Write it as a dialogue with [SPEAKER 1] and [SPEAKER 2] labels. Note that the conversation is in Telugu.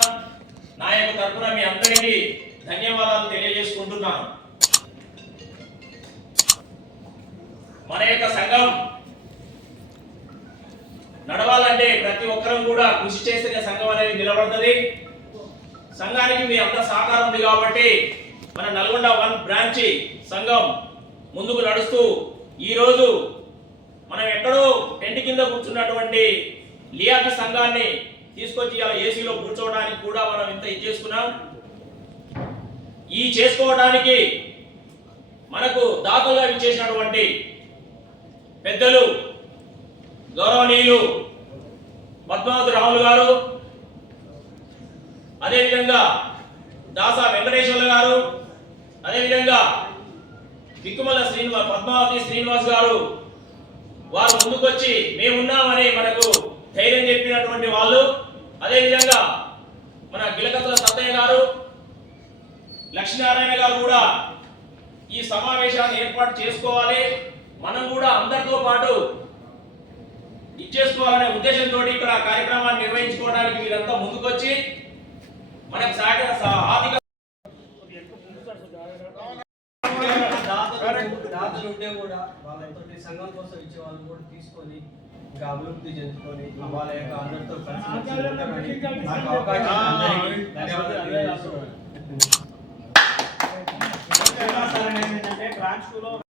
[SPEAKER 1] నా యొక్క తరపున మీ అందరికీ ధన్యవాదాలు తెలియజేసుకుంటున్నాను. మన యొక్క సంఘం నడవాలంటే ప్రతి ఒక్కరం కూడా కృషి చేసిన సంఘం అనేది నిలబడుతుంది. సంఘానికి మీ అంత సహకారం ఉంది కాబట్టి మన నల్గొండ వన్ బ్రాంచి సంఘం ముందుకు నడుస్తూ ఈరోజు మనం ఎక్కడో టెంట్ కింద కూర్చున్నటువంటి లియాకి సంఘాన్ని తీసుకొచ్చి ఇలా ఏసీలో కూర్చోవడానికి కూడా మనం ఇంత ఇది చేసుకున్నాం. ఈ చేసుకోవడానికి మనకు దాతలుగా ఇచ్చేసినటువంటి పెద్దలు గౌరవనీయులు పద్మావతి రాములు గారు అదేవిధంగా దాసా వెంకటేశ్వర్లు గారు అదేవిధంగా తిక్కుమల శ్రీనివాస్ పద్మావతి శ్రీనివాస్ గారు వారు ముందుకొచ్చి మేమున్నామని మనకు ధైర్యం చెప్పినటువంటి వాళ్ళు. అదేవిధంగా మన గిలకతుల సత్తయ్య గారు లక్ష్మీనారాయణ గారు కూడా ఈ సమావేశాన్ని ఏర్పాటు చేసుకోవాలి. మనం కూడా అందరితో పాటు ఇచ్చేసుకోవాలనే ఉద్దేశంతో ఇక్కడ కార్యక్రమాన్ని నిర్వహించుకోవడానికి మీరంతా ముందుకొచ్చి మనకు సహాయ సహ- ఆర్థిక
[SPEAKER 2] దాతలు దాతలు ఉంటే కూడా వాళ్ళతో సంఘం కోసం ఇచ్చే వాళ్ళు కూడా తీసుకొని ఇంకా అభివృద్ధి చెందుకొని వాళ్ళ యొక్క అందరితో కలిసి ఉంటారని నాకు అవకాశం అందరికీ ధన్యవాదాలు తెలియజేస్తున్నాను.
[SPEAKER 3] ఏంటంటే బ్రాంచ్ టూలో